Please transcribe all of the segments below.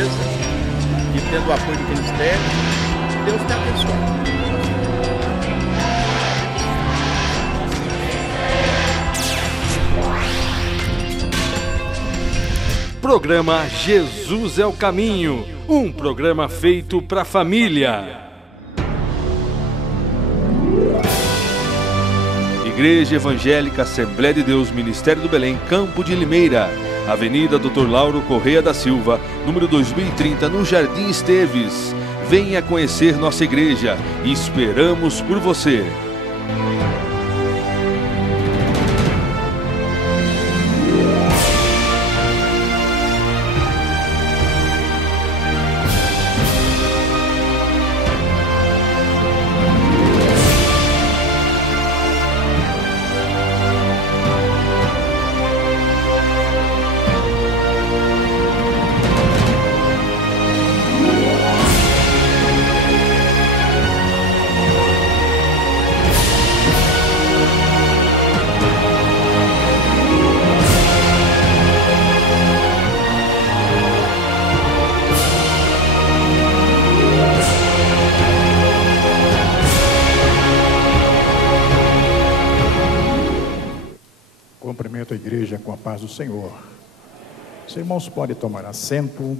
empresa e tendo o apoio do ministério. Deus te abençoe. Programa Jesus é o Caminho, um programa feito para a família. Igreja Evangélica Assembleia de Deus, Ministério do Belém, Campo de Limeira, Avenida Dr. Lauro Correia da Silva, número 2030, no Jardim Esteves. Venha conhecer nossa igreja e esperamos por você. Cumprimento a igreja com a paz do Senhor. Os irmãos podem tomar assento.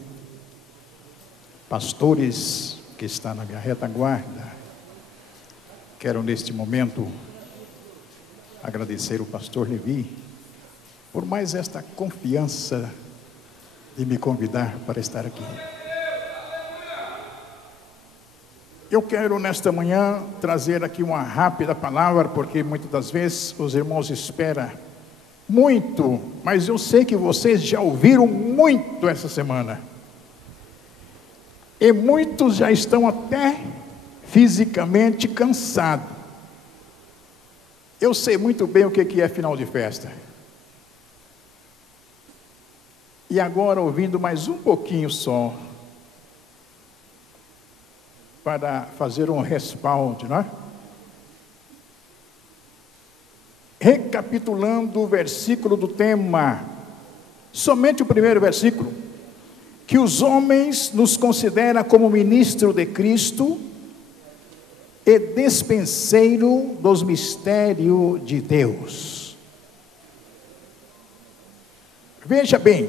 Pastores que estão na minha retaguarda, quero neste momento agradecer o pastor Levi por mais esta confiança de me convidar para estar aqui. Eu quero nesta manhã trazer aqui uma rápida palavra, porque muitas das vezes os irmãos esperam muito, mas eu sei que vocês já ouviram muito essa semana. E muitos já estão até fisicamente cansados. Eu sei muito bem o que é final de festa. E agora, ouvindo mais um pouquinho só, para fazer um respaldo, não é? Recapitulando o versículo do tema, somente o primeiro versículo, que os homens nos consideram como ministro de Cristo e despenseiro dos mistérios de Deus. Veja bem,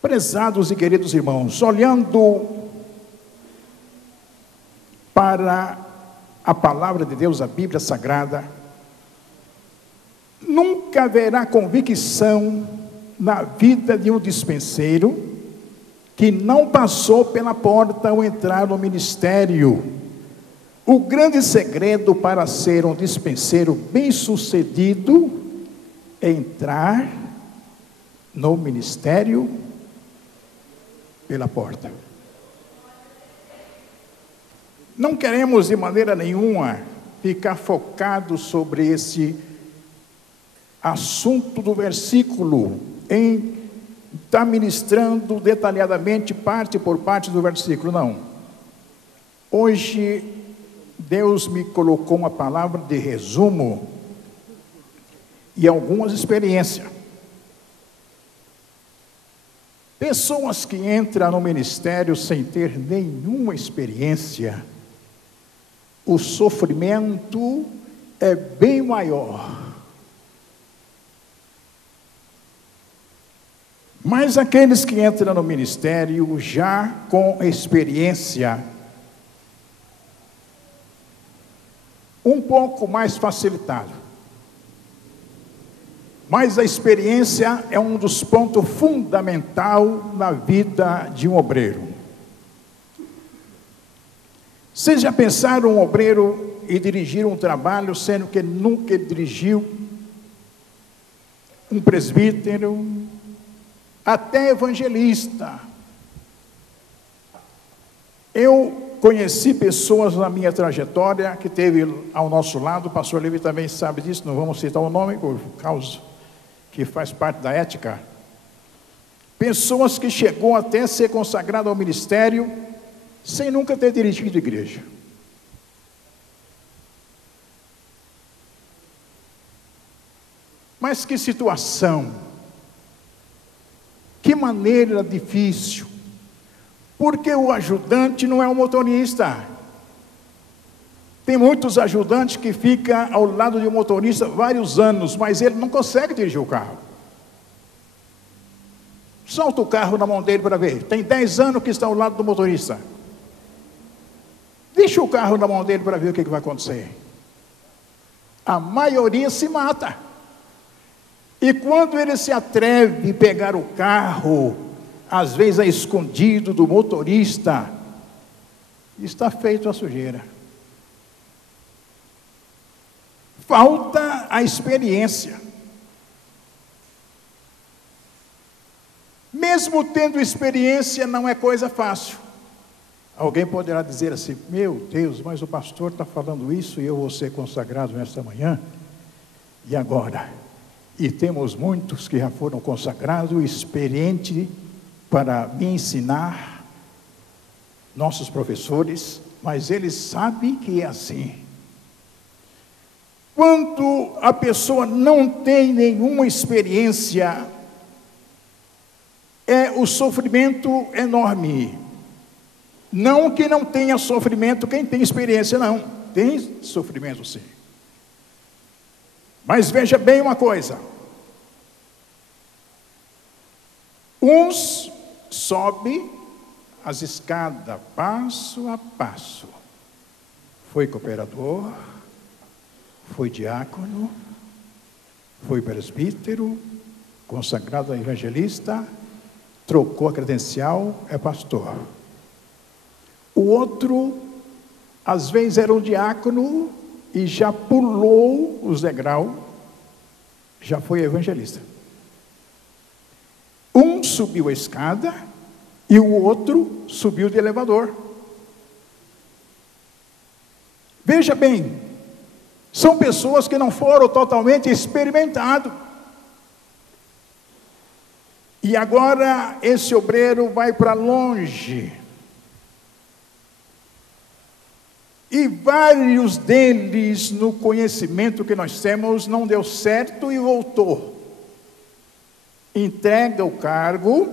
prezados e queridos irmãos, olhando para a palavra de Deus, a Bíblia Sagrada, nunca haverá convicção na vida de um dispenseiro que não passou pela porta ao entrar no ministério. O grande segredo para ser um dispenseiro bem-sucedido é entrar no ministério pela porta. Não queremos de maneira nenhuma ficar focados sobre esse assunto do versículo, em estar ministrando detalhadamente parte por parte do versículo, não. Hoje, Deus me colocou uma palavra de resumo e algumas experiências. Pessoas que entram no ministério sem ter nenhuma experiência, o sofrimento é bem maior. Mas aqueles que entram no ministério já com experiência, um pouco mais facilitado. Mas a experiência é um dos pontos fundamentais na vida de um obreiro. Vocês já pensaram um obreiro e dirigir um trabalho, sendo que nunca dirigiu? Um presbítero, até evangelista. Eu conheci pessoas na minha trajetória que teve ao nosso lado, o pastor Levi também sabe disso, não vamos citar o nome por causa que faz parte da ética. Pessoas que chegou até ser consagrado ao ministério sem nunca ter dirigido igreja. Mas que situação, que Que maneira difícil. Porque o ajudante não é o motorista. Tem muitos ajudantes que ficam ao lado de um motorista vários anos, mas ele não consegue dirigir o carro. Solta o carro na mão dele para ver. Tem 10 anos que está ao lado do motorista. Deixa o carro na mão dele para ver o que vai acontecer. A maioria se mata. E quando ele se atreve a pegar o carro, às vezes é escondido do motorista, está feito a sujeira. Falta a experiência. Mesmo tendo experiência, não é coisa fácil. Alguém poderá dizer assim: meu Deus, mas o pastor está falando isso e eu vou ser consagrado nesta manhã? E agora? E temos muitos que já foram consagrados, experientes para me ensinar, nossos professores, mas eles sabem que é assim. Quando a pessoa não tem nenhuma experiência, o sofrimento enorme. Não que não tenha sofrimento quem tem experiência, não. Tem sofrimento sim. Mas veja bem uma coisa. Uns sobem as escadas passo a passo. Foi cooperador, foi diácono, foi presbítero, consagrado a evangelista, trocou a credencial, é pastor. O outro, às vezes era um diácono e já pulou os degraus, já foi evangelista. Um subiu a escada e o outro subiu de elevador. Veja bem, são pessoas que não foram totalmente experimentadas. E agora esse obreiro vai para longe. E vários deles, no conhecimento que nós temos, não deu certo e voltou. Entrega o cargo.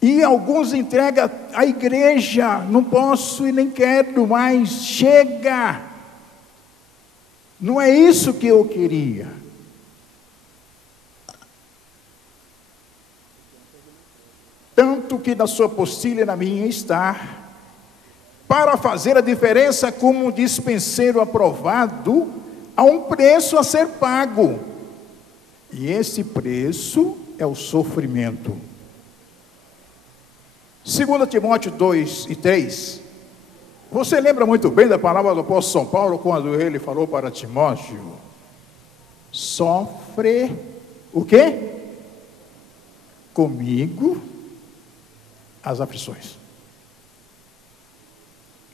E alguns entregam a igreja. Não posso e nem quero mais. Chega. Não é isso que eu queria. Tanto que na sua apostila e na minha está: para fazer a diferença como um dispenseiro aprovado, há um preço a ser pago. E esse preço é o sofrimento. 2 Timóteo 2 e 3. Você lembra muito bem da palavra do apóstolo São Paulo, quando ele falou para Timóteo: sofre o quê? Comigo as aflições.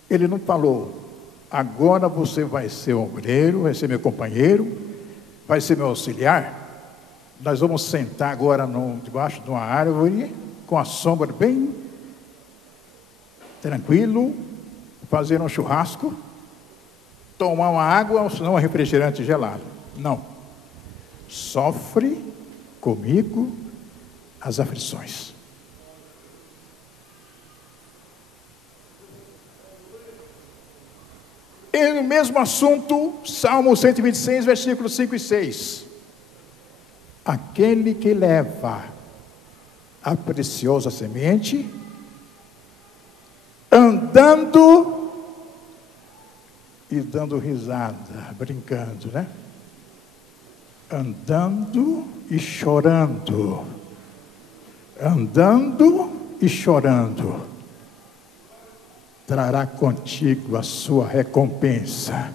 Ele não falou: agora você vai ser obreiro, vai ser meu companheiro, vai ser meu auxiliar. Nós vamos sentar agora debaixo de uma árvore, com a sombra bem tranquilo, fazer um churrasco, tomar uma água, ou senão um refrigerante gelado. Não. Sofre comigo as aflições. E no mesmo assunto, Salmo 126, versículos 5 e 6. Aquele que leva a preciosa semente, andando e dando risada, brincando, né? Andando e chorando. Andando e chorando. Trará contigo a sua recompensa.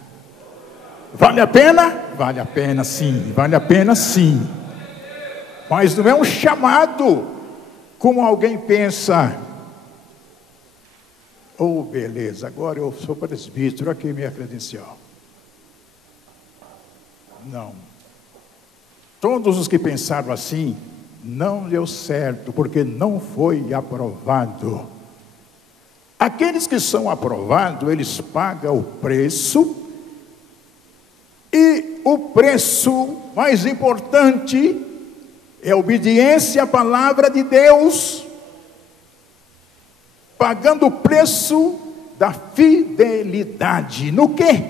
Vale a pena? Vale a pena sim, vale a pena sim. Mas não é um chamado, como alguém pensa: oh, beleza, agora eu sou presbítero, aqui minha credencial. Não. Todos os que pensaram assim, não deu certo, porque não foi aprovado. Aqueles que são aprovados, eles pagam o preço, e o preço mais importante É obediência à palavra de Deus, pagando o preço da fidelidade. No quê?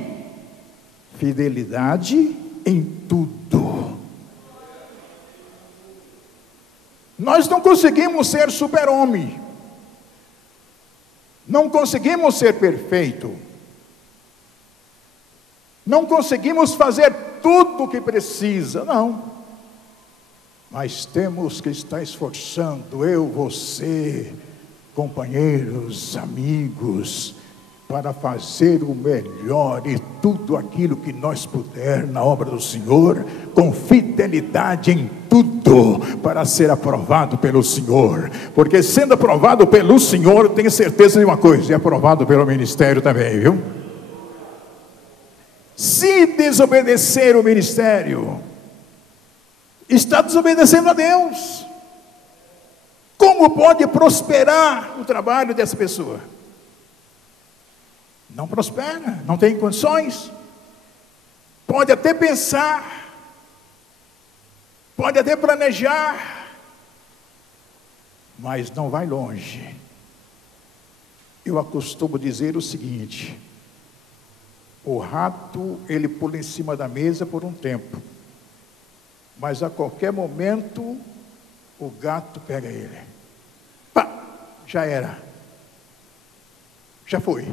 Fidelidade em tudo. Nós não conseguimos ser super-homem. Não conseguimos ser perfeito. Não conseguimos fazer tudo o que precisa, não. Mas temos que estar esforçando, eu, você, companheiros, amigos, para fazer o melhor e tudo aquilo que nós puder na obra do Senhor, com fidelidade em tudo, para ser aprovado pelo Senhor. Porque sendo aprovado pelo Senhor, tenho certeza de uma coisa, é aprovado pelo ministério também, viu? Se desobedecer o ministério, está desobedecendo a Deus. Como pode prosperar o trabalho dessa pessoa? Não prospera, não tem condições. Pode até pensar, pode até planejar, mas não vai longe. Eu acostumo dizer o seguinte: o rato, ele pula em cima da mesa por um tempo, mas a qualquer momento o gato pega ele. Pá, já era, já foi.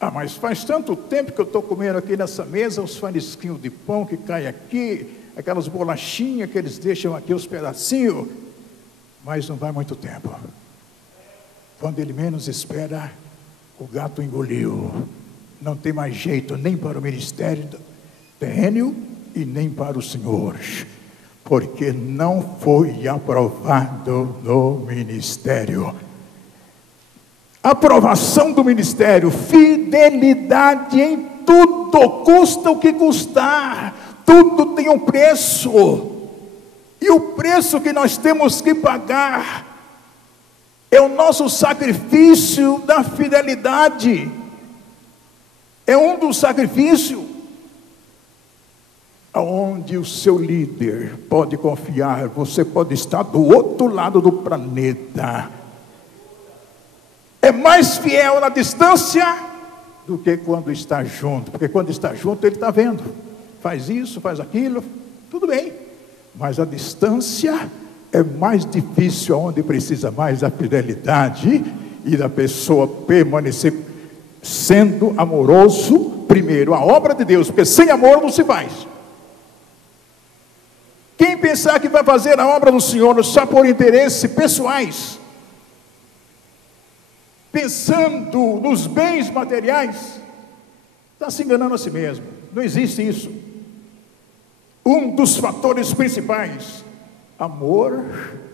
Ah, mas faz tanto tempo que eu estou comendo aqui nessa mesa os fanisquinhos de pão que caem aqui, aquelas bolachinhas que eles deixam aqui, os pedacinhos, mas não vai muito tempo. Quando ele menos espera, o gato engoliu. Não tem mais jeito nem para o ministério terreno e nem para o Senhor, porque não foi aprovado no ministério. Aprovação do ministério, fidelidade em tudo, custa o que custar, tudo tem um preço, e o preço que nós temos que pagar é o nosso sacrifício da fidelidade. É um dos sacrifícios onde o seu líder pode confiar. Você pode estar do outro lado do planeta, é mais fiel na distância do que quando está junto, porque quando está junto ele está vendo, faz isso, faz aquilo, tudo bem, mas a distância é mais difícil, onde precisa mais da fidelidade e da pessoa permanecer sendo amoroso primeiro, a obra de Deus, porque sem amor não se faz. Quem pensar que vai fazer a obra do Senhor só por interesses pessoais, pensando nos bens materiais, está se enganando a si mesmo. Não existe isso. Um dos fatores principais: amor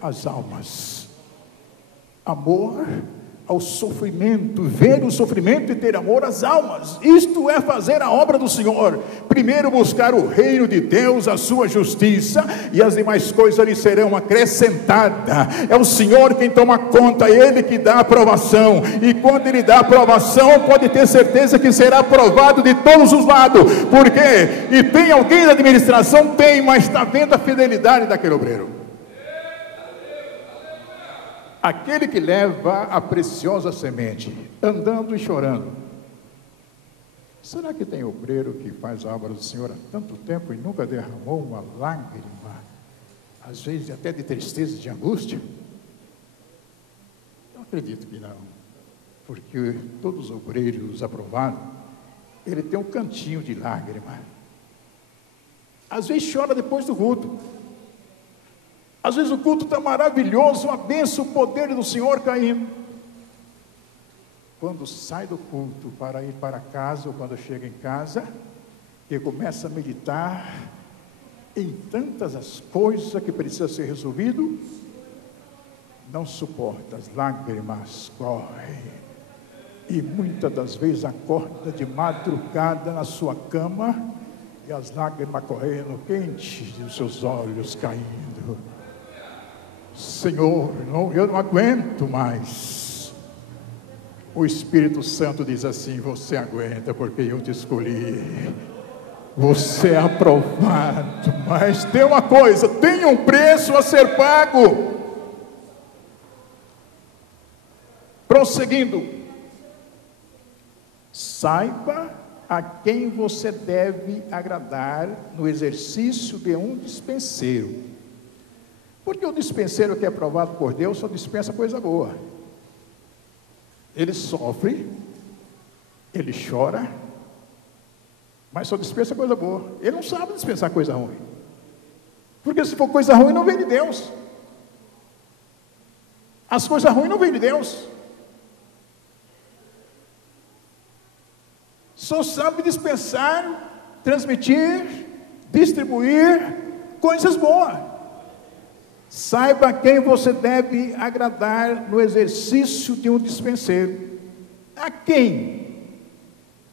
às almas, amor ao sofrimento, ver o sofrimento e ter amor às almas. Isto é fazer a obra do Senhor. Primeiro buscar o reino de Deus, a sua justiça, e as demais coisas lhe serão acrescentadas. É o Senhor quem toma conta, Ele que dá aprovação, e quando Ele dá aprovação, pode ter certeza que será aprovado de todos os lados. Por quê? E tem alguém da administração? Tem, mas está vendo a fidelidade daquele obreiro. Aquele que leva a preciosa semente, andando e chorando. Será que tem obreiro que faz a obra do Senhor há tanto tempo e nunca derramou uma lágrima, às vezes até de tristeza, de angústia? Eu acredito que não, porque todos os obreiros aprovados, ele tem um cantinho de lágrima. Às vezes chora depois do culto. Às vezes o culto está maravilhoso, uma bênção, o poder do Senhor caindo. Quando sai do culto para ir para casa, ou quando chega em casa, e começa a meditar em tantas as coisas que precisam ser resolvidas, não suporta, as lágrimas correm. E muitas das vezes acorda de madrugada na sua cama, e as lágrimas correndo quente dos seus olhos caindo. Senhor, eu não aguento mais. O Espírito Santo diz assim: você aguenta, porque eu te escolhi. Você é aprovado. Mas tem uma coisa, tem um preço a ser pago. Prosseguindo, saiba a quem você deve agradar no exercício de um dispenseiro. Porque o dispenseiro que é aprovado por Deus só dispensa coisa boa. Ele sofre, ele chora, mas só dispensa coisa boa. Ele não sabe dispensar coisa ruim. Porque se for coisa ruim, não vem de Deus. As coisas ruins não vêm de Deus. Só sabe dispensar, transmitir, distribuir coisas boas. Saiba a quem você deve agradar no exercício de um dispenseiro. A quem?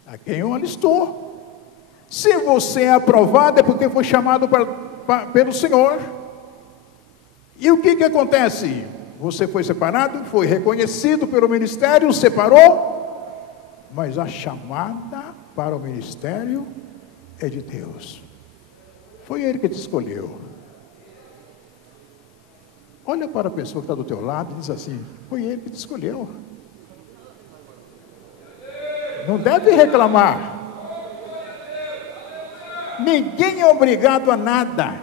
A quem o alistou. Se você é aprovado, é porque foi chamado pelo Senhor. E o que acontece? Você foi separado, foi reconhecido pelo ministério, separou, mas a chamada para o ministério é de Deus. Foi Ele que te escolheu. Olha para a pessoa que está do teu lado e diz assim: foi Ele que te escolheu. Não deve reclamar. Ninguém é obrigado a nada.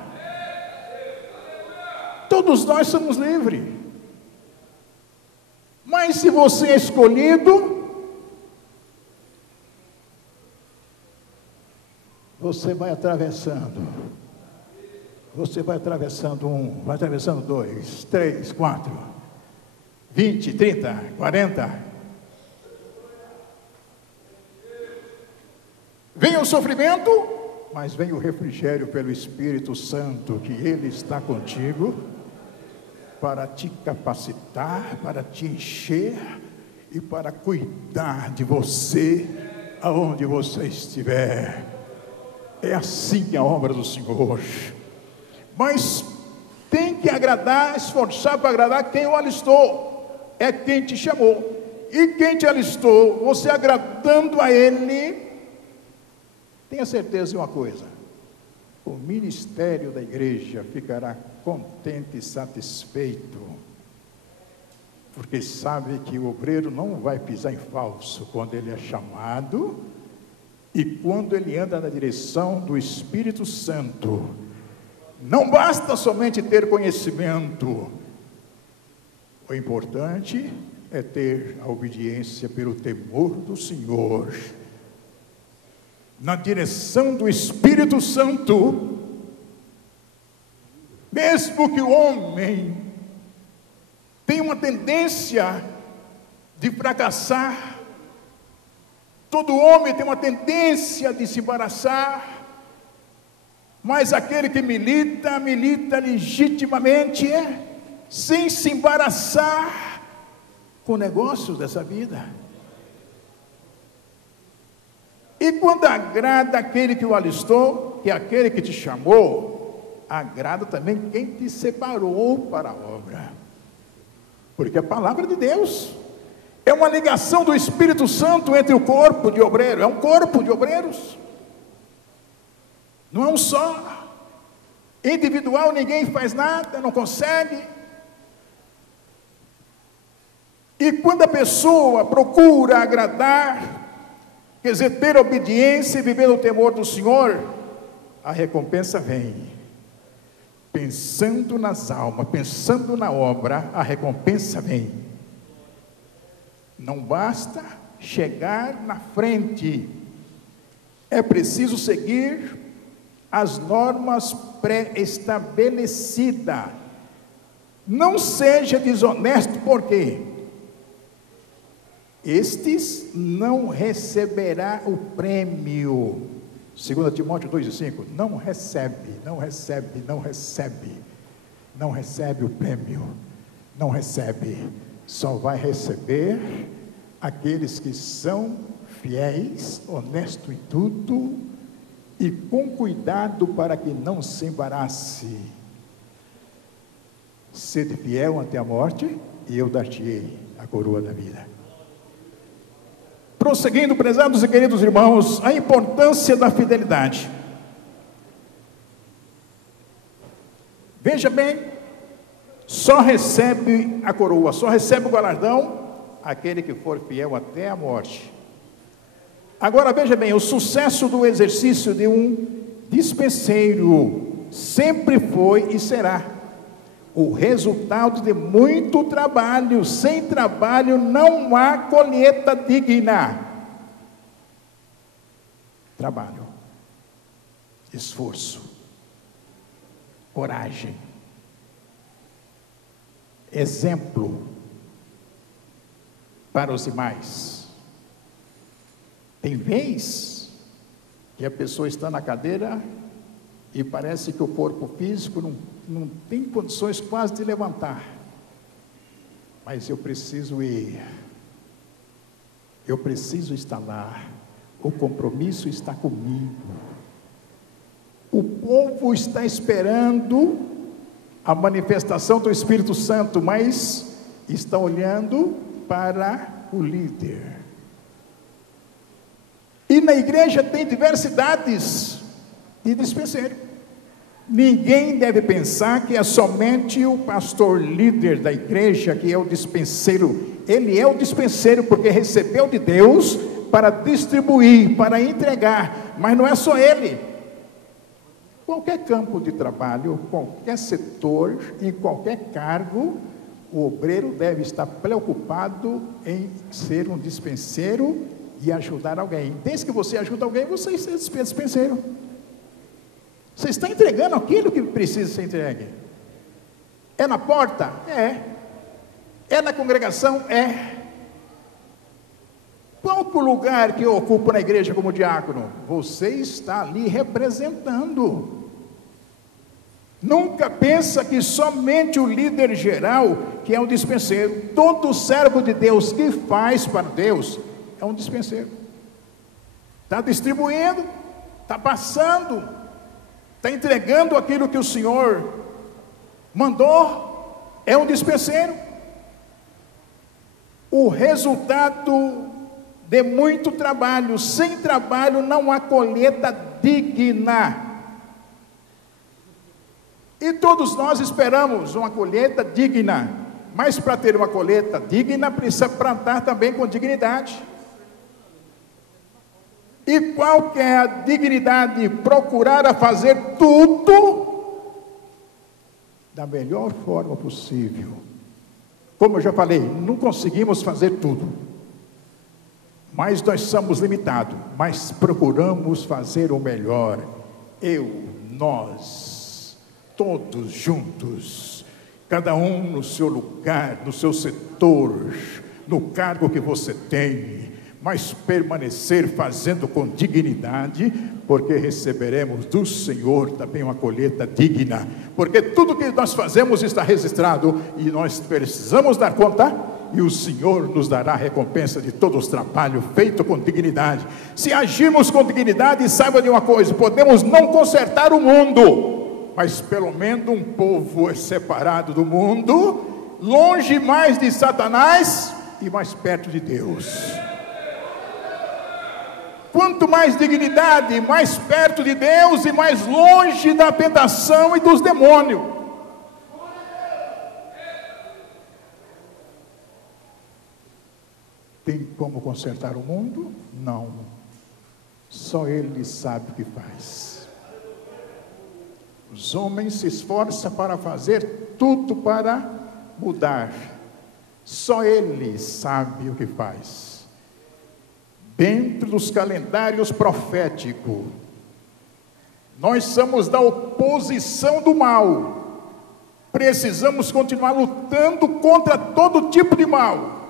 Todos nós somos livres. Mas se você é escolhido, você vai atravessando. Você vai atravessando 1, vai atravessando 2, 3, 4, 20, 30, 40. Vem o sofrimento, mas vem o refrigério pelo Espírito Santo, que Ele está contigo, para te capacitar, para te encher e para cuidar de você, aonde você estiver. É assim a obra do Senhor. Mas tem que agradar, esforçar para agradar quem o alistou. É quem te chamou. E quem te alistou, você agradando a Ele, tenha certeza de uma coisa: o ministério da igreja ficará contente e satisfeito, porque sabe que o obreiro não vai pisar em falso quando ele é chamado e quando ele anda na direção do Espírito Santo. Não basta somente ter conhecimento, o importante é ter a obediência pelo temor do Senhor, na direção do Espírito Santo. Mesmo que o homem tenha uma tendência de fracassar, todo homem tem uma tendência de se embaraçar, mas aquele que milita, milita legitimamente, sem se embaraçar com negócios dessa vida. E quando agrada aquele que o alistou, que é aquele que te chamou, agrada também quem te separou para a obra. Porque a palavra de Deus é uma ligação do Espírito Santo entre o corpo de obreiro. É um corpo de obreiros. Não é um só. Individual ninguém faz nada, não consegue. E quando a pessoa procura agradar, quer dizer, ter obediência e viver no temor do Senhor, a recompensa vem. Pensando nas almas, pensando na obra, a recompensa vem. Não basta chegar na frente, é preciso seguir as normas pré-estabelecidas. Não seja desonesto, porque estes não receberá o prêmio. 2 Timóteo 2,5, não recebe o prêmio, não recebe, só vai receber aqueles que são fiéis, honestos em tudo, e com cuidado para que não se embarace. Sede fiel até a morte, e eu dar-te-ei a coroa da vida. Prosseguindo, prezados e queridos irmãos, a importância da fidelidade. Veja bem, só recebe a coroa, só recebe o galardão aquele que for fiel até a morte. Agora veja bem, o sucesso do exercício de um dispenseiro sempre foi e será o resultado de muito trabalho. Sem trabalho não há colheita digna. Trabalho, esforço, coragem, exemplo para os demais. Tem vez que a pessoa está na cadeira e parece que o corpo físico não tem condições quase de levantar. Mas eu preciso ir. Eu preciso estar lá. O compromisso está comigo. O povo está esperando a manifestação do Espírito Santo, mas está olhando para o líder. E na igreja tem diversidades de dispenseiro. Ninguém deve pensar que é somente o pastor líder da igreja que é o dispenseiro. Ele é o dispenseiro porque recebeu de Deus para distribuir, para entregar, mas não é só ele. Qualquer campo de trabalho, qualquer setor, em qualquer cargo, o obreiro deve estar preocupado em ser um dispenseiro e ajudar alguém. Desde que você ajuda alguém, você é dispenseiro. Você está entregando aquilo que precisa ser entregue. É na porta? É. É na congregação? É. Qual o lugar que eu ocupo na igreja como diácono? Você está ali representando. Nunca pensa que somente o líder geral que é um dispenseiro. Todo servo de Deus que faz para Deus é um dispenseiro. Está distribuindo, está passando, está entregando aquilo que o Senhor mandou, é um dispenseiro. O resultado de muito trabalho, sem trabalho não há colheita digna. E todos nós esperamos uma colheita digna, mas para ter uma colheita digna, precisa plantar também com dignidade. E qual que é a dignidade? Procurar a fazer tudo da melhor forma possível. Como eu já falei, não conseguimos fazer tudo, mas nós somos limitados, mas procuramos fazer o melhor. Nós, todos juntos, cada um no seu lugar, no seu setor, no cargo que você tem, mas permanecer fazendo com dignidade, porque receberemos do Senhor também uma colheita digna, porque tudo que nós fazemos está registrado, e nós precisamos dar conta, e o Senhor nos dará a recompensa de todo o trabalho feito com dignidade. Se agirmos com dignidade, saiba de uma coisa, podemos não consertar o mundo, mas pelo menos um povo separado do mundo, longe mais de Satanás e mais perto de Deus. Quanto mais dignidade, mais perto de Deus e mais longe da tentação e dos demônios. Tem como consertar o mundo? Não. Só Ele sabe o que faz. Os homens se esforçam para fazer tudo para mudar. Só Ele sabe o que faz. Dentro dos calendários proféticos, nós somos da oposição do mal. Precisamos continuar lutando contra todo tipo de mal.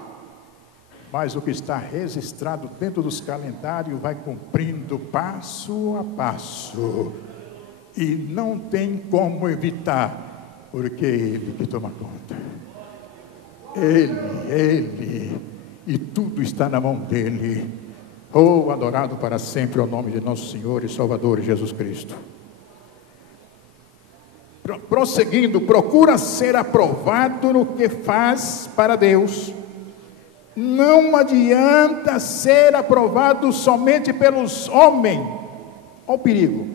Mas o que está registrado dentro dos calendários vai cumprindo passo a passo. E não tem como evitar, porque é Ele que toma conta. Ele, e tudo está na mão dEle. Oh, adorado para sempre o nome de nosso Senhor e Salvador Jesus Cristo. Prosseguindo, procura ser aprovado no que faz para Deus. Não adianta ser aprovado somente pelos homens. Olha o perigo.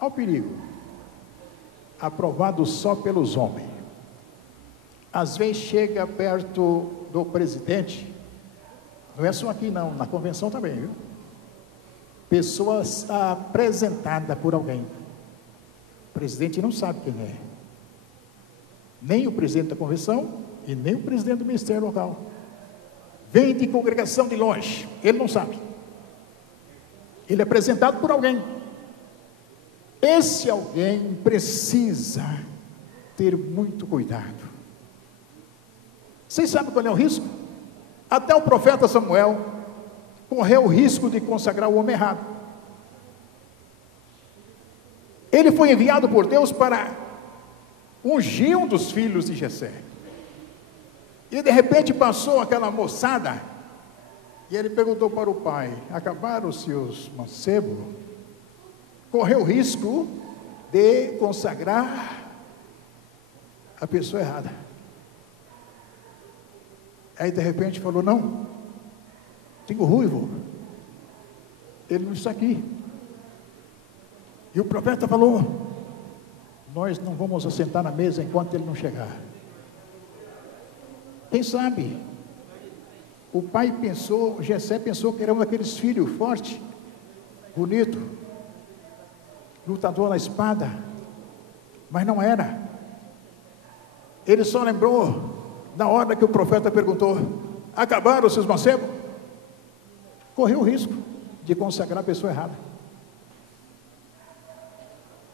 Olha o perigo. aprovado só pelos homens. Às vezes chega perto do presidente, não é só aqui não, na convenção também, viu? Pessoas apresentadas por alguém. O presidente não sabe quem é. Nem o presidente da convenção e nem o presidente do ministério local. Vem de congregação de longe, ele não sabe. Ele é apresentado por alguém. Esse alguém precisa ter muito cuidado. Vocês sabem qual é o risco? Até o profeta Samuel correu o risco de consagrar o homem errado. Ele foi enviado por Deus para ungir um dos filhos de Jessé. E de repente passou aquela moçada, e ele perguntou para o pai: acabaram-se os mancebos? Correu o risco de consagrar a pessoa errada. Aí de repente falou: não, tem o ruivo, ele não está aqui. E o profeta falou: nós não vamos assentar na mesa enquanto ele não chegar. Quem sabe? O pai pensou, Jessé pensou que era um daqueles filhos forte, bonito, lutador na espada, mas não era. Ele só lembrou na hora que o profeta perguntou: acabaram os seus mancebos? Correu o risco de consagrar a pessoa errada.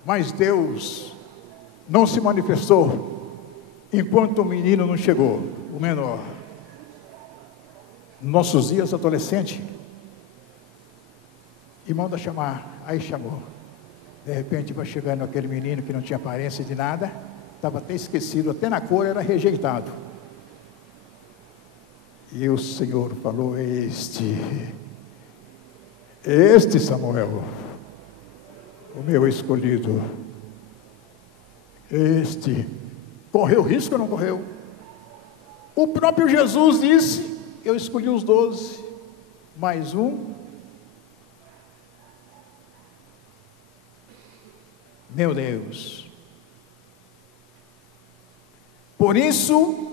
Mas Deus não se manifestou enquanto o menino não chegou, o menor. Nossos dias, adolescente, e manda chamar. Aí chamou. De repente vai chegando aquele menino que não tinha aparência de nada, estava até esquecido, até na cor era rejeitado. E o Senhor falou: este Samuel, o meu escolhido, este correu risco ou não correu? O próprio Jesus disse: eu escolhi os 12, mais um. Meu Deus. Por isso,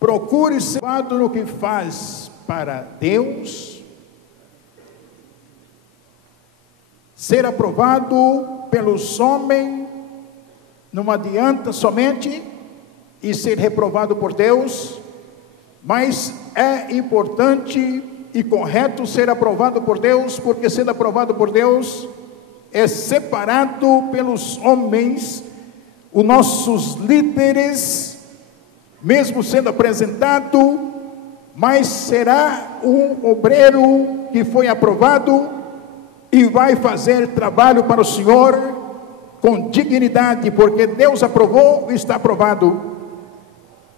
procure ser aprovado no que faz para Deus, ser aprovado pelos homens não adianta somente, e ser reprovado por Deus, mas é importante e correto ser aprovado por Deus, porque sendo aprovado por Deus, é separado pelos homens, os nossos líderes, mesmo sendo apresentado, mas será um obreiro que foi aprovado e vai fazer trabalho para o Senhor com dignidade, porque Deus aprovou e está aprovado.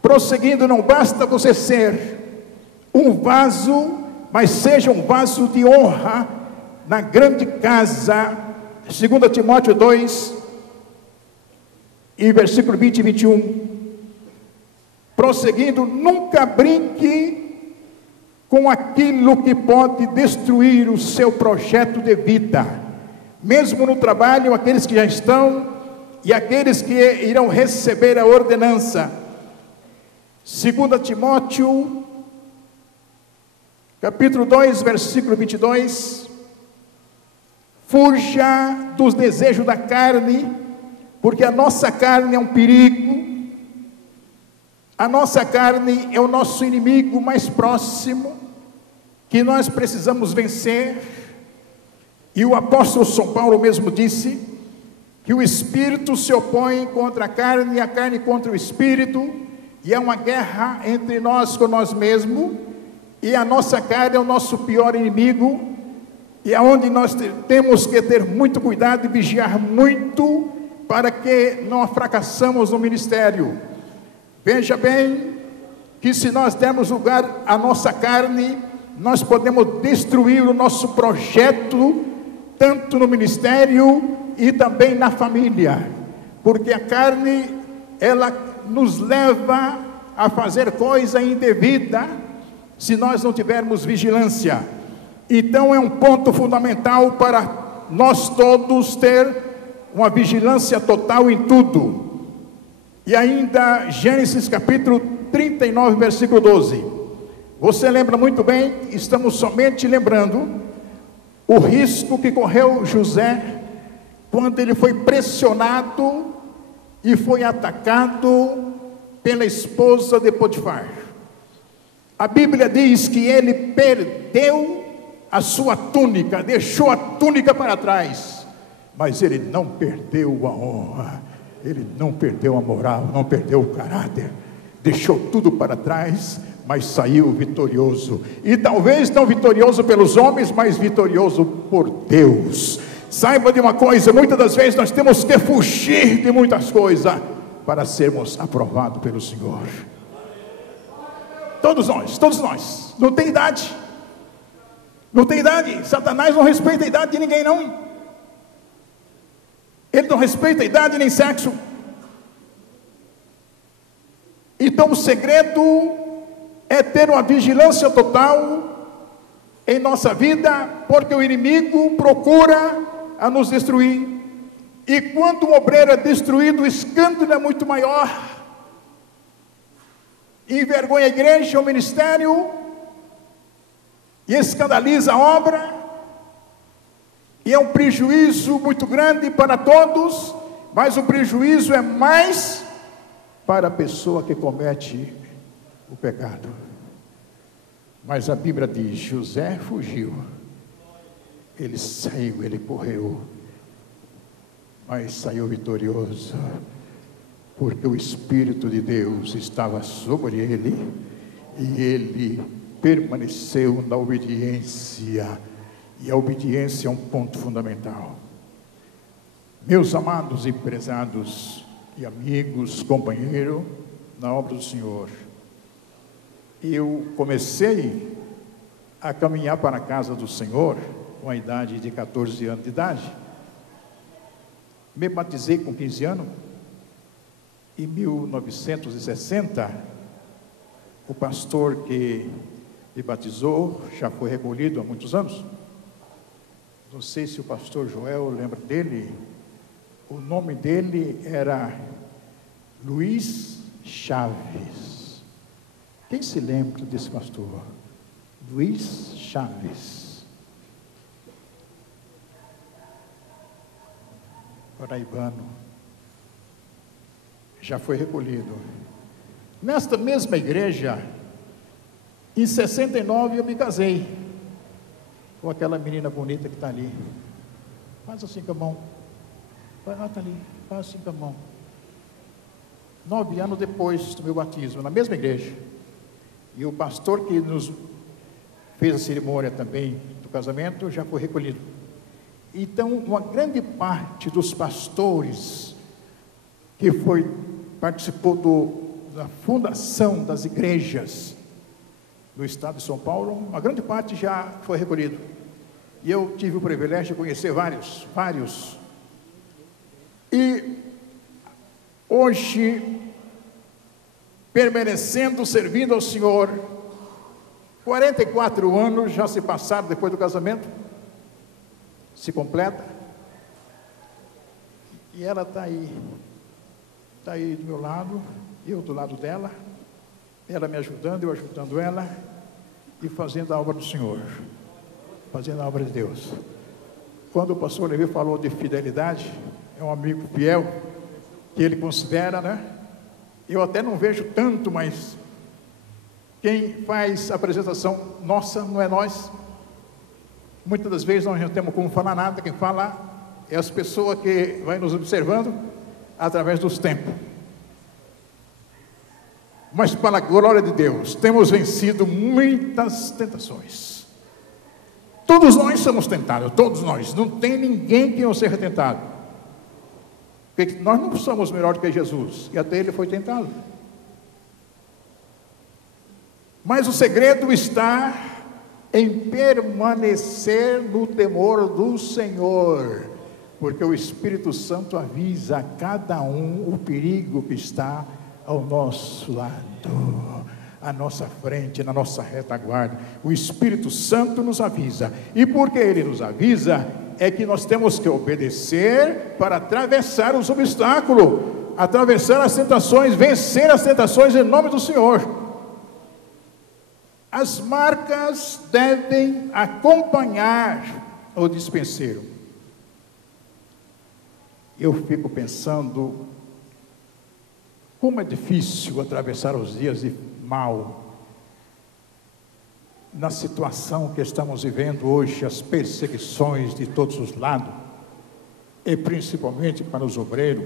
Prosseguindo, não basta você ser um vaso, mas seja um vaso de honra na grande casa. 2 Timóteo 2 e versículo 20 e 21. Prosseguindo, nunca brinque com aquilo que pode destruir o seu projeto de vida, mesmo no trabalho, aqueles que já estão e aqueles que irão receber a ordenança. 2 Timóteo capítulo 2, versículo 22. Fuja dos desejos da carne, porque a nossa carne é um perigo. A nossa carne é o nosso inimigo mais próximo, que nós precisamos vencer. E o apóstolo São Paulo mesmo disse que o espírito se opõe contra a carne e a carne contra o espírito, e é uma guerra entre nós com nós mesmos, e a nossa carne é o nosso pior inimigo, e é onde nós temos que ter muito cuidado e vigiar muito, para que não fracassamos no ministério. Veja bem, que se nós dermos lugar à nossa carne, nós podemos destruir o nosso projeto, tanto no ministério e também na família, porque a carne, ela nos leva a fazer coisa indevida, se nós não tivermos vigilância. Então é um ponto fundamental para nós todos ter uma vigilância total em tudo. E ainda Gênesis capítulo 39, versículo 12. Você lembra muito bem, estamos somente lembrando o risco que correu José quando ele foi pressionado e foi atacado pela esposa de Potifar. A Bíblia diz que ele perdeu a sua túnica, deixou a túnica para trás, mas ele não perdeu a honra, ele não perdeu a moral, não perdeu o caráter, deixou tudo para trás, mas saiu vitorioso. E talvez não vitorioso pelos homens, mas vitorioso por Deus. Saiba de uma coisa, muitas das vezes nós temos que fugir de muitas coisas para sermos aprovados pelo Senhor. Todos nós, não tem idade, Satanás não respeita a idade de ninguém não, ele não respeita a idade nem sexo. Então o segredo é ter uma vigilância total em nossa vida, porque o inimigo procura a nos destruir, e quando um obreiro é destruído, o escândalo é muito maior, envergonha a igreja, o ministério, e escandaliza a obra, e é um prejuízo muito grande para todos, mas o prejuízo é mais para a pessoa que comete o pecado. Mas a Bíblia diz: José fugiu, ele saiu, ele correu, mas saiu vitorioso, porque o Espírito de Deus estava sobre ele, e ele permaneceu na obediência, e a obediência é um ponto fundamental. Meus amados e prezados e amigos, companheiros na obra do Senhor, eu comecei a caminhar para a casa do Senhor com a idade de 14 anos de idade. Me batizei com 15 anos. Em 1960, o pastor que me batizou já foi recolhido há muitos anos. Não sei se o pastor Joel lembra dele. O nome dele era Luiz Chaves. Quem se lembra desse pastor? Luiz Chaves. Paraibano. Já foi recolhido. Nesta mesma igreja, em 69 eu me casei com aquela menina bonita que está ali. Faz assim com a mão. Ela está ali, faz assim com a mão. 9 anos depois do meu batismo, na mesma igreja. E o pastor que nos fez a cerimônia também do casamento já foi recolhido. Então, uma grande parte dos pastores que participou da fundação das igrejas do estado de São Paulo, uma grande parte já foi recolhido. E eu tive o privilégio de conhecer vários. E hoje, permanecendo, servindo ao Senhor, 44 anos já se passaram depois do casamento, se completa, e ela está aí do meu lado, eu do lado dela, ela me ajudando, eu ajudando ela, e fazendo a obra do Senhor, fazendo a obra de Deus. Quando o pastor Levi falou de fidelidade, é um amigo fiel, que ele considera, né? Eu até não vejo tanto, mas quem faz a apresentação nossa, não é nós. Muitas das vezes nós não temos como falar nada, quem fala é as pessoas que vai nos observando através dos tempos. Mas para a glória de Deus, temos vencido muitas tentações. Todos nós somos tentados, todos nós, não tem ninguém que não seja tentado. Porque nós não somos melhor do que Jesus, e até ele foi tentado. Mas o segredo está em permanecer no temor do Senhor, porque o Espírito Santo avisa a cada um o perigo que está ao nosso lado, à nossa frente, na nossa retaguarda. O Espírito Santo nos avisa, e porque ele nos avisa, é que nós temos que obedecer para atravessar os obstáculos, atravessar as tentações, vencer as tentações em nome do Senhor. As marcas devem acompanhar o dispenseiro. Eu fico pensando como é difícil atravessar os dias de mal, na situação que estamos vivendo hoje, as perseguições de todos os lados, e principalmente para os obreiros.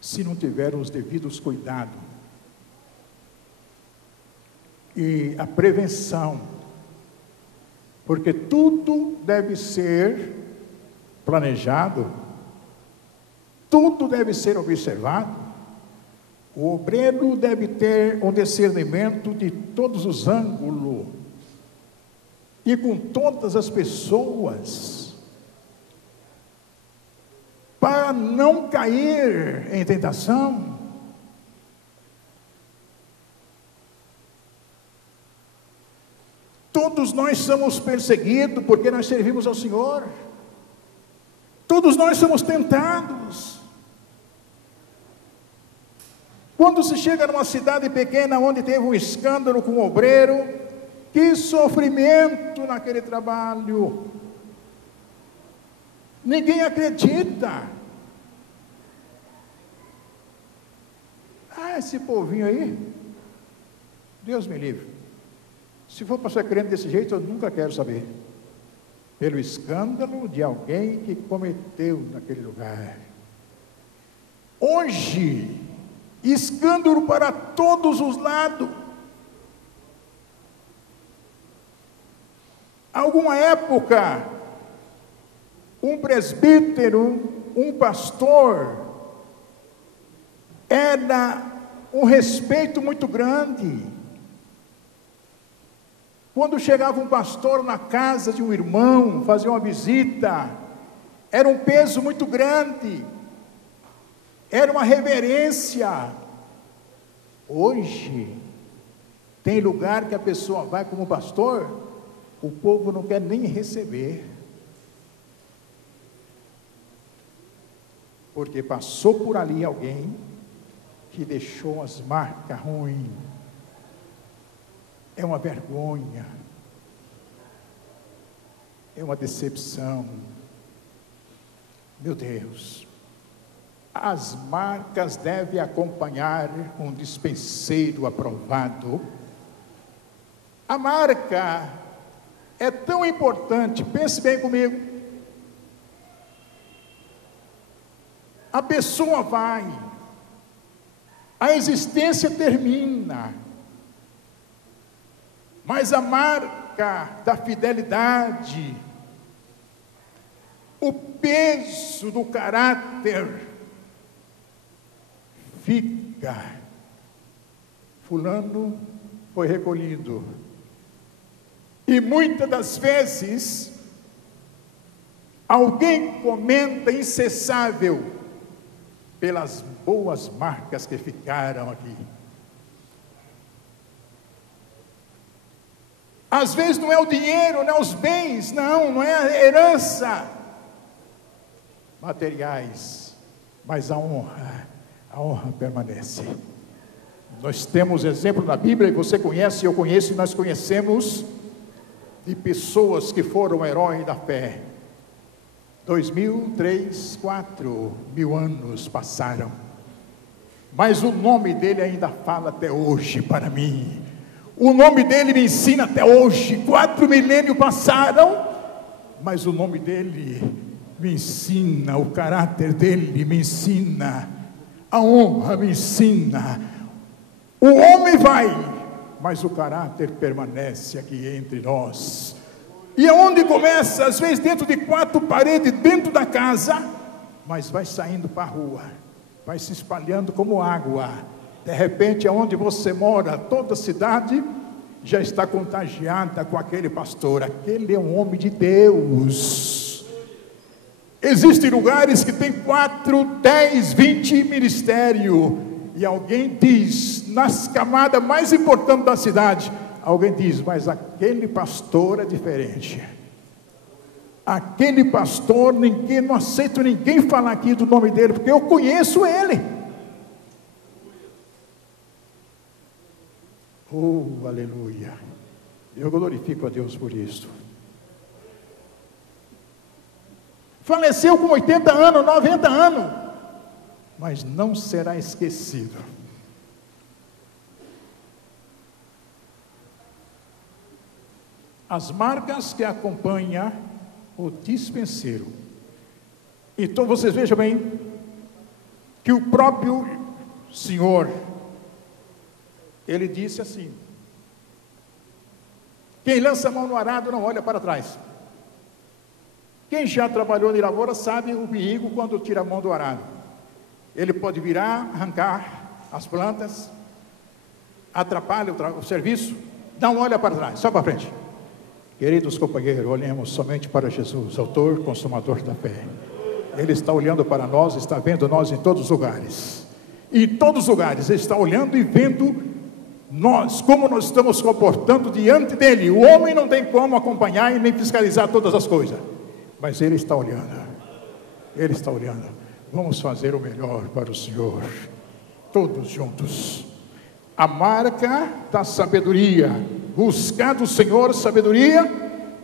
Se não tiver os devidos cuidados e a prevenção, porque tudo deve ser planejado, tudo deve ser observado. O obreiro deve ter um discernimento de todos os ângulos e com todas as pessoas, para não cair em tentação. Todos nós somos perseguidos porque nós servimos ao Senhor. Todos nós somos tentados. Quando se chega numa cidade pequena onde teve um escândalo com um obreiro, que sofrimento naquele trabalho. Ninguém acredita. Esse povinho aí, Deus me livre. Se for para ser crente desse jeito, eu nunca quero saber. Pelo escândalo de alguém que cometeu naquele lugar. Hoje, escândalo para todos os lados. Alguma época, um presbítero, um pastor, era um respeito muito grande. Quando chegava um pastor na casa de um irmão, fazia uma visita, era um peso muito grande, era uma reverência. Hoje, tem lugar que a pessoa vai como pastor, o povo não quer nem receber, porque passou por ali alguém que deixou as marcas ruins. É uma vergonha, é uma decepção. Meu Deus, as marcas devem acompanhar um dispenseiro aprovado. A marca é tão importante, pense bem comigo. A pessoa vai, a existência termina, mas a marca da fidelidade, o peso do caráter, fica. Fulano foi recolhido. E muitas das vezes, alguém comenta incessável pelas boas marcas que ficaram aqui. Às vezes não é o dinheiro, não é os bens, não é a herança materiais, mas a honra permanece. Nós temos exemplo na Bíblia, e você conhece, eu conheço, e nós conhecemos de pessoas que foram heróis da fé. 2000, 3, 4 mil anos passaram, mas o nome dele ainda fala até hoje para mim. O nome dele me ensina até hoje. 4 milênios passaram, mas o nome dele me ensina, o caráter dele me ensina, a honra me ensina. O homem vai, mas o caráter permanece aqui entre nós. E aonde começa? Às vezes dentro de 4 paredes, dentro da casa, mas vai saindo para a rua, vai se espalhando como água. De repente, aonde você mora, toda a cidade já está contagiada com aquele pastor. Aquele é um homem de Deus. Existem lugares que tem 4, 10, 20 ministérios, e alguém diz, nas camadas mais importantes da cidade, alguém diz, mas aquele pastor é diferente. Aquele pastor, não aceito ninguém falar aqui do nome dele, porque eu conheço ele. Oh, aleluia. Eu glorifico a Deus por isso. Faleceu com 80 anos, 90 anos, mas não será esquecido. As marcas que acompanham o dispenseiro. Então vocês vejam bem que o próprio Senhor, ele disse assim: quem lança a mão no arado não olha para trás. Quem já trabalhou em lavoura sabe o perigo quando tira a mão do arado. Ele pode virar, arrancar as plantas, atrapalha o serviço, não olha para trás, só para frente. Queridos companheiros, olhemos somente para Jesus, autor e consumador da fé. Ele está olhando para nós, está vendo nós em todos os lugares. Em todos os lugares, Ele está olhando e vendo nós, como nós estamos comportando diante dEle. O homem não tem como acompanhar e nem fiscalizar todas as coisas. Mas Ele está olhando. Ele está olhando. Vamos fazer o melhor para o Senhor. Todos juntos. A marca da sabedoria. Buscar do Senhor sabedoria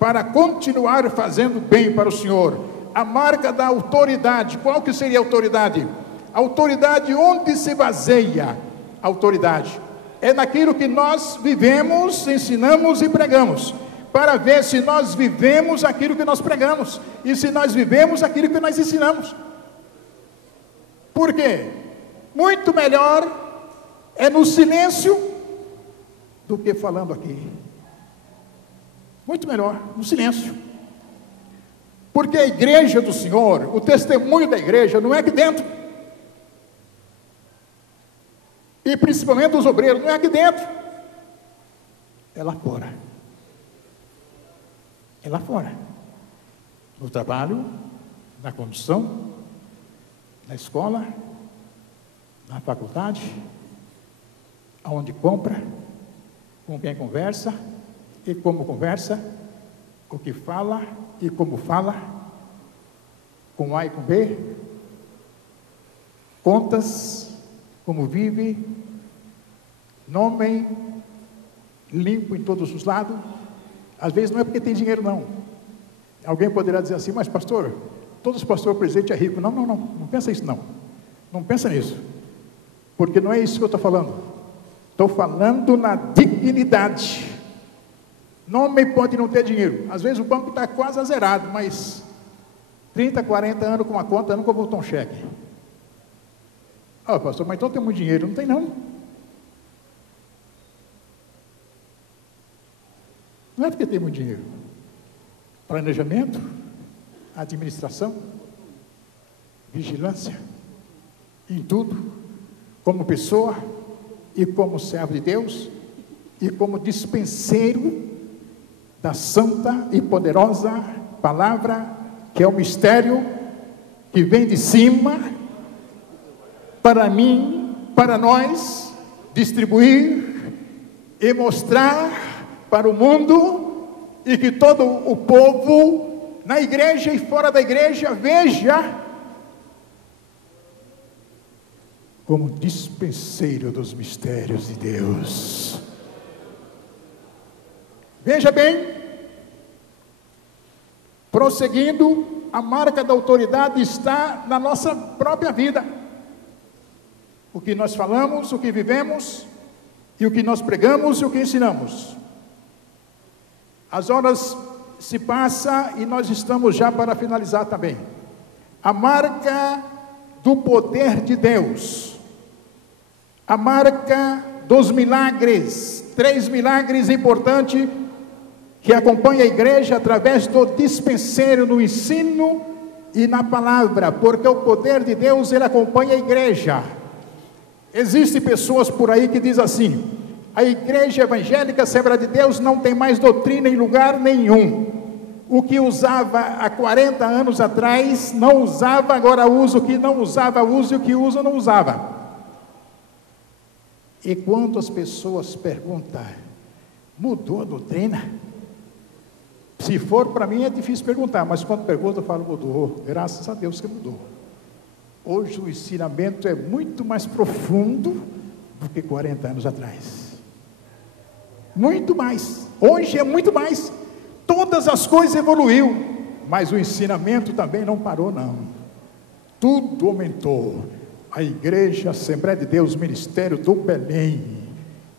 para continuar fazendo bem para o Senhor. A marca da autoridade. Qual que seria a autoridade? A autoridade onde se baseia a autoridade? É naquilo que nós vivemos, ensinamos e pregamos. Para ver se nós vivemos aquilo que nós pregamos. E se nós vivemos aquilo que nós ensinamos. Por quê? Muito melhor é no silêncio do que falando aqui. Muito melhor, no silêncio. Porque a igreja do Senhor, o testemunho da igreja não é aqui dentro. E principalmente os obreiros, não é aqui dentro. É lá fora. É lá fora. No trabalho, na condução, na escola, na faculdade, aonde compra, com quem conversa e como conversa, o que fala e como fala, com A e com B, contas, como vive, nome limpo em todos os lados. Às vezes não é porque tem dinheiro, não. Alguém poderá dizer assim, mas pastor, todos os pastores presentes é rico. Não pensa isso não. Não pensa nisso. Porque não é isso que eu estou falando. Estou falando na dignidade. Nome pode não ter dinheiro. Às vezes o banco está quase zerado, mas 30, 40 anos com uma conta, nunca botou um cheque. Ah, pastor, mas então tem muito dinheiro. Não tem não. Não é porque tem muito dinheiro. Planejamento, administração, vigilância, em tudo, como pessoa e como servo de Deus e como dispenseiro da santa e poderosa palavra, que é o mistério que vem de cima para mim, para nós, distribuir e mostrar para o mundo, e que todo o povo, na igreja e fora da igreja, veja como dispenseiro dos mistérios de Deus. Veja bem, prosseguindo, a marca da autoridade está na nossa própria vida. O que nós falamos, o que vivemos, e o que nós pregamos e o que ensinamos. As horas se passam e nós estamos já para finalizar também. A marca do poder de Deus. A marca dos milagres. 3 milagres importantes que acompanham a igreja através do dispenseiro no ensino e na palavra. Porque o poder de Deus, ele acompanha a igreja. Existem pessoas por aí que dizem assim: a igreja evangélica Assembleia de Deus não tem mais doutrina em lugar nenhum. O que usava há 40 anos atrás, não usava, agora usa. O que não usava, usa, e o que usa, não usava. E quando as pessoas perguntam, Mudou a doutrina? Se for para mim é difícil perguntar, mas quando pergunto eu falo, mudou. Graças a Deus que mudou. Hoje o ensinamento é muito mais profundo do que 40 anos atrás. Muito mais. Hoje é muito mais. Todas as coisas evoluiu, mas o ensinamento também não parou, não. Tudo aumentou. A igreja Assembleia de Deus, Ministério do Belém,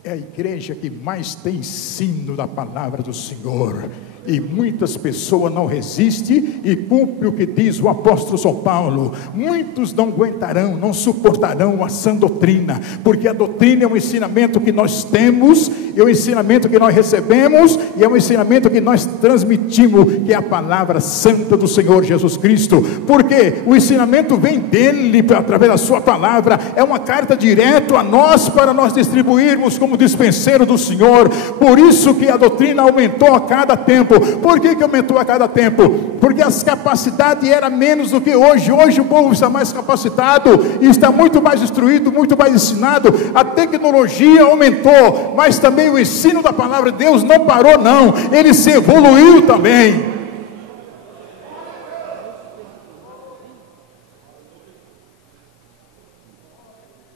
é a igreja que mais tem ensino da palavra do Senhor. E muitas pessoas não resistem e cumprem o que diz o apóstolo São Paulo. Muitos não aguentarão, não suportarão a sã doutrina, porque a doutrina é um ensinamento que nós temos, é um ensinamento que nós recebemos, e é um ensinamento que nós transmitimos, que é a palavra santa do Senhor Jesus Cristo, porque o ensinamento vem dele, através da sua palavra, é uma carta direto a nós, para nós distribuirmos como dispenseiro do Senhor. Por isso que a doutrina aumentou a cada tempo. Por que aumentou a cada tempo? Porque as capacidades eram menos do que hoje. Hoje o povo está mais capacitado, e está muito mais instruído, muito mais ensinado. A tecnologia aumentou, mas também o ensino da palavra de Deus não parou, não. Ele se evoluiu também.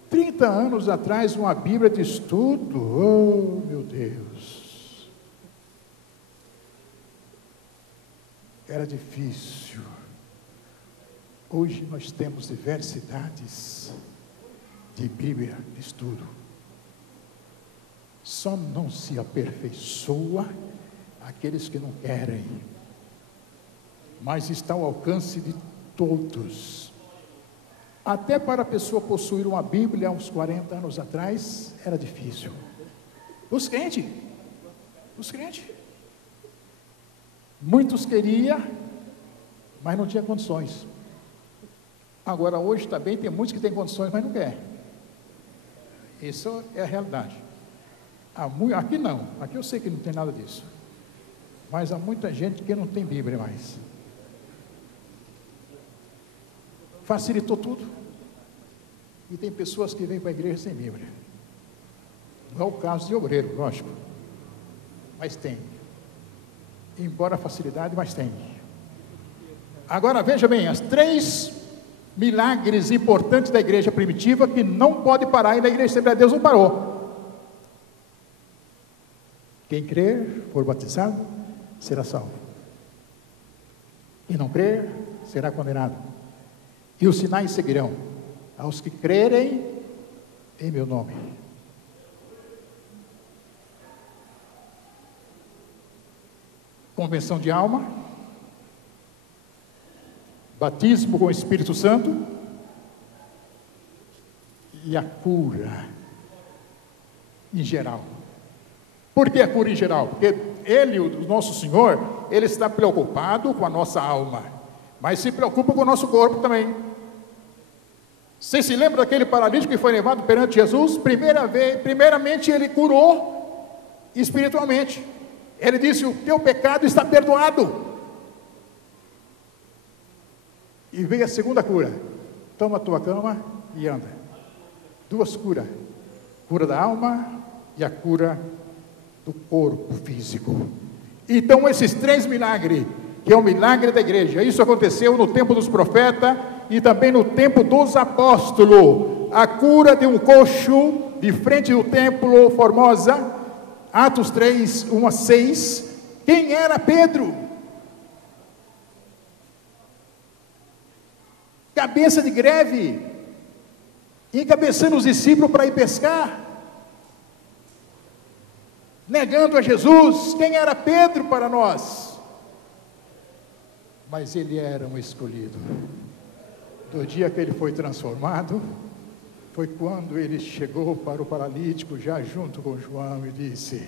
Há 30 anos atrás, uma Bíblia de estudo, oh meu Deus, era difícil. Hoje nós temos diversidades de Bíblia de estudo. Só não se aperfeiçoa aqueles que não querem, mas está ao alcance de todos. Até para a pessoa possuir uma Bíblia, há uns 40 anos atrás, era difícil. Os crentes, muitos queriam, mas não tinha condições. Agora hoje também tem muitos que têm condições, mas não querem. Isso é a realidade. Aqui não, aqui eu sei que não tem nada disso, mas há muita gente que não tem Bíblia mais. Facilitou tudo, e tem pessoas que vêm para a igreja sem Bíblia. Não é o caso de obreiro, lógico, mas tem. Embora a facilidade, mas tem. Agora veja bem, as 3 milagres importantes da igreja primitiva, que não pode parar, e na igreja Assembleia de Deus não parou. Quem crer, for batizado, será salvo. Quem não crer, será condenado. E os sinais seguirão aos que crerem em meu nome. Convenção de alma, batismo com o Espírito Santo e a cura em geral. Por que a cura em geral? Porque Ele, o nosso Senhor, Ele está preocupado com a nossa alma, mas se preocupa com o nosso corpo também. Você se lembra daquele paralítico que foi levado perante Jesus? Primeiramente Ele curou espiritualmente. Ele disse: o teu pecado está perdoado. E veio a segunda cura: toma a tua cama e anda. 2 curas: cura da alma e a cura do corpo físico. Então esses 3 milagres, que é o milagre da igreja, isso aconteceu no tempo dos profetas e também no tempo dos apóstolos. A cura de um coxo de frente do templo Formosa, Atos 3, 1 a 6. Quem era Pedro? Cabeça de greve, encabeçando os discípulos para ir pescar, negando a Jesus. Quem era Pedro para nós? Mas ele era um escolhido. Do dia que ele foi transformado, foi quando ele chegou para o paralítico, já junto com João, e disse: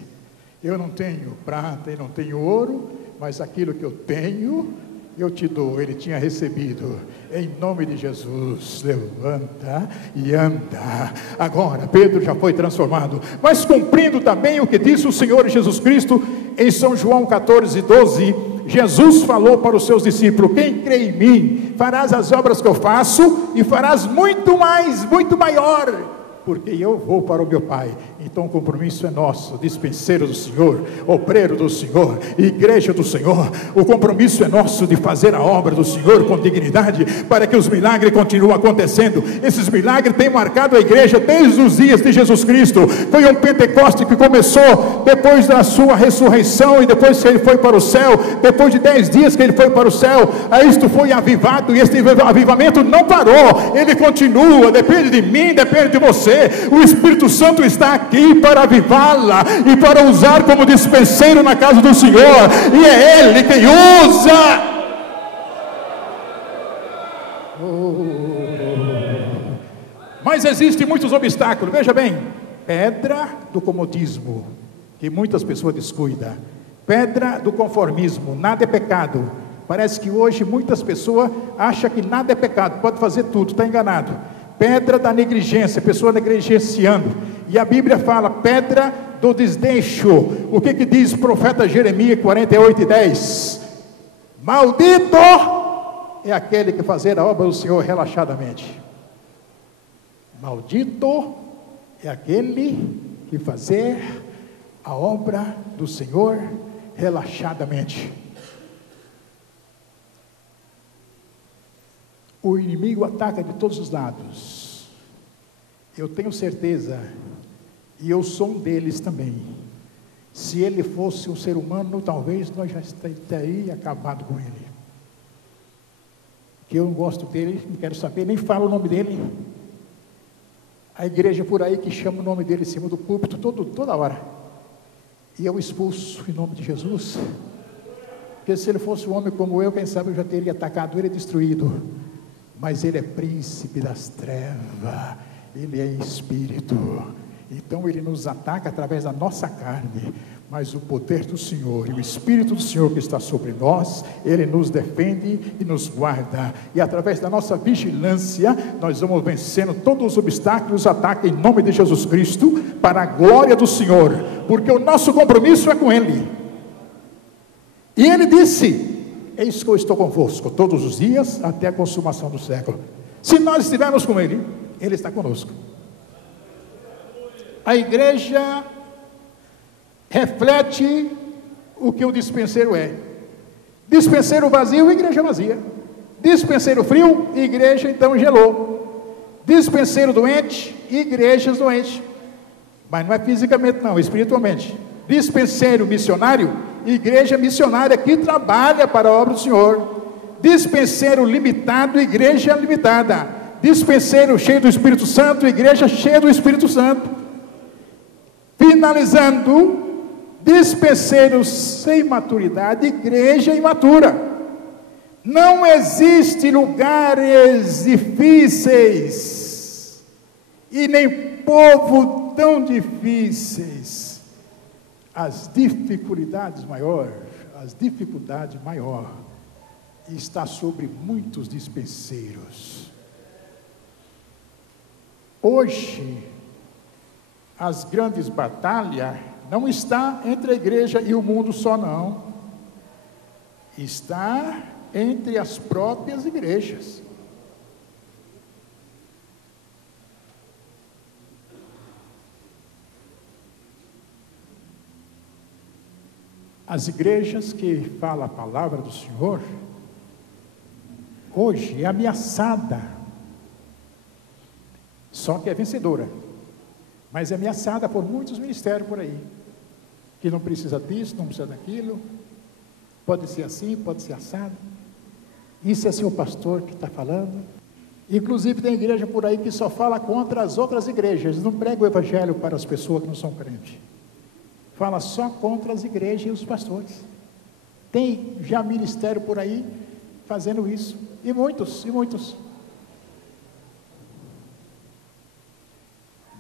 eu não tenho prata e não tenho ouro, mas aquilo que eu tenho, eu te dou. Ele tinha recebido. Em nome de Jesus, levanta e anda. Agora Pedro já foi transformado, mas cumprindo também o que disse o Senhor Jesus Cristo em São João 14, 12. Jesus falou para os seus discípulos: quem crê em mim, farás as obras que eu faço, e farás muito mais, muito maior, porque eu vou para o meu Pai. Então o compromisso é nosso, dispenseiro do Senhor, obreiro do Senhor, igreja do Senhor. O compromisso é nosso de fazer a obra do Senhor com dignidade, para que os milagres continuem acontecendo. Esses milagres têm marcado a igreja desde os dias de Jesus Cristo. Foi um Pentecoste que começou depois da sua ressurreição, e depois que ele foi para o céu, depois de 10 dias que ele foi para o céu, aí isto foi avivado, e este avivamento não parou, ele continua. Depende de mim, depende de você. O Espírito Santo está aqui para avivá-la e para usar como dispenseiro na casa do Senhor, e é Ele quem usa. Mas existem muitos obstáculos. Veja bem, pedra do comodismo, que muitas pessoas descuidam, pedra do conformismo. Nada é pecado. Parece que hoje muitas pessoas acham que nada é pecado, pode fazer tudo, está enganado. Pedra da negligência, pessoa negligenciando. E a Bíblia fala pedra do desleixo. O que diz o profeta Jeremias 48:10? Maldito é aquele que fazer a obra do Senhor relaxadamente. Maldito é aquele que fazer a obra do Senhor relaxadamente. O inimigo ataca de todos os lados. Eu tenho certeza, e eu sou um deles também. Se ele fosse um ser humano, talvez nós já teríamos acabado com ele. Que eu não gosto dele, não quero saber, nem falo o nome dele. A igreja por aí que chama o nome dele em cima do púlpito toda hora. E eu expulso em nome de Jesus. Porque se ele fosse um homem como eu, quem sabe eu já teria atacado ele e destruído. Mas ele é príncipe das trevas, ele é espírito, então ele nos ataca através da nossa carne, mas o poder do Senhor e o Espírito do Senhor que está sobre nós, ele nos defende e nos guarda, e através da nossa vigilância, nós vamos vencendo todos os obstáculos, os ataques em nome de Jesus Cristo, para a glória do Senhor, porque o nosso compromisso é com Ele. E Ele disse: eis que eu estou convosco todos os dias, até a consumação do século. Se nós estivermos com Ele, Ele está conosco. A igreja reflete o que o dispenseiro é. Dispenseiro vazio, igreja vazia. Dispenseiro frio, igreja então gelou. Dispenseiro doente, igrejas doentes. Mas não é fisicamente não, espiritualmente. Dispenseiro missionário, igreja missionária que trabalha para a obra do Senhor. Dispenseiro limitado, igreja limitada. Dispenseiro cheio do Espírito Santo, igreja cheia do Espírito Santo. Finalizando, dispenseiro sem maturidade, igreja imatura. Não existe lugares difíceis e nem povo tão difíceis. As dificuldades maiores está sobre muitos dispenseiros. Hoje, as grandes batalhas não está entre a igreja e o mundo só não. Está entre as próprias igrejas. As igrejas que falam a palavra do Senhor, hoje é ameaçada, só que é vencedora, mas é ameaçada por muitos ministérios por aí, que não precisa disso, não precisa daquilo, pode ser assim, pode ser assado, isso é seu pastor que está falando. Inclusive tem igreja por aí que só fala contra as outras igrejas, não prega o evangelho para as pessoas que não são crentes. Fala só contra as igrejas e os pastores. Tem já ministério por aí fazendo isso. E muitos.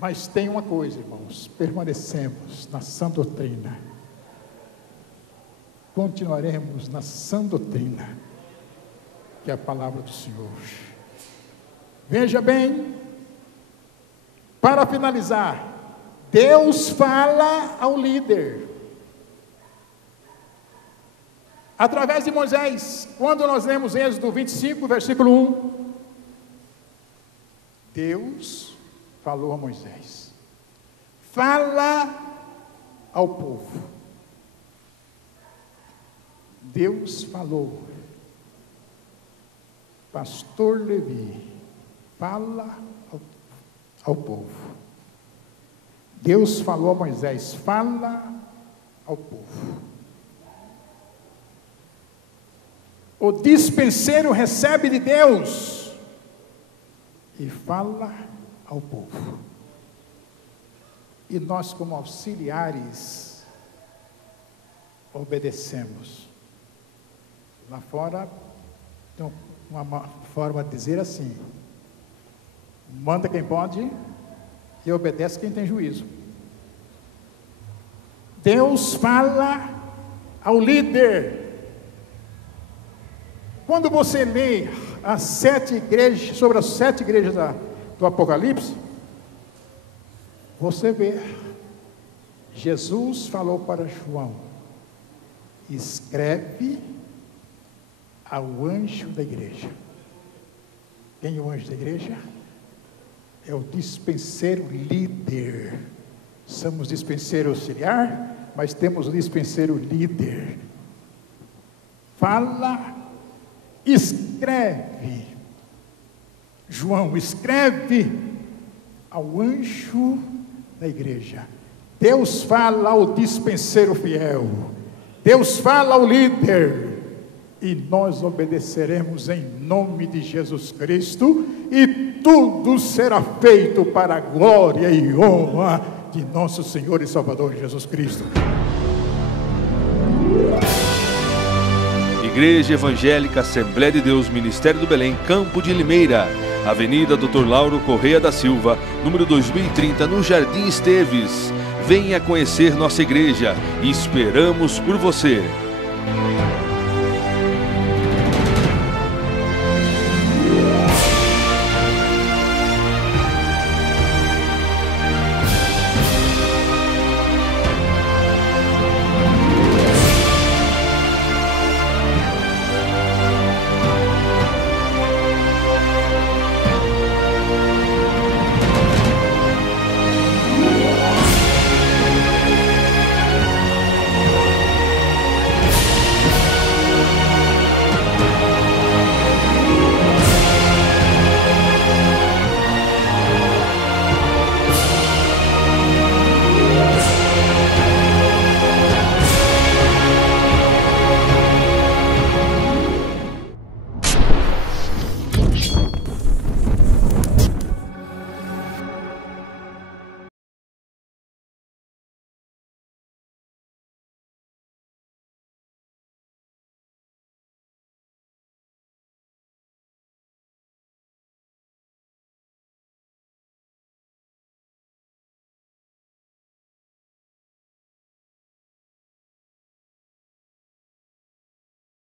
Mas tem uma coisa, irmãos. Permanecemos na sã doutrina. Continuaremos na sã doutrina, que é a palavra do Senhor. Veja bem, para finalizar, Deus fala ao líder, através de Moisés. Quando nós lemos Êxodo 25, versículo 1, Deus falou a Moisés: fala ao povo. Deus falou. Pastor Levi, fala ao povo. Deus falou a Moisés, fala ao povo. O dispenseiro recebe de Deus e fala ao povo. E nós, como auxiliares, obedecemos. Lá fora, tem uma forma de dizer assim: manda quem pode e obedece quem tem juízo. Deus fala ao líder. Quando você lê as 7 igrejas, sobre as 7 igrejas do Apocalipse, você vê, Jesus falou para João: escreve ao anjo da igreja. Quem é o anjo da igreja? É o dispenseiro líder. Somos dispenseiro auxiliar, mas temos o dispenseiro líder. Fala, escreve. João, escreve ao anjo da igreja. Deus fala ao dispenseiro fiel. Deus fala ao líder. E nós obedeceremos em nome de Jesus Cristo, e tudo será feito para a glória e honra de nosso Senhor e Salvador Jesus Cristo. Igreja Evangélica Assembleia de Deus Ministério do Belém, Campo de Limeira, Avenida Dr. Lauro Correia da Silva, número 2030, no Jardim Esteves. Venha conhecer nossa igreja e esperamos por você.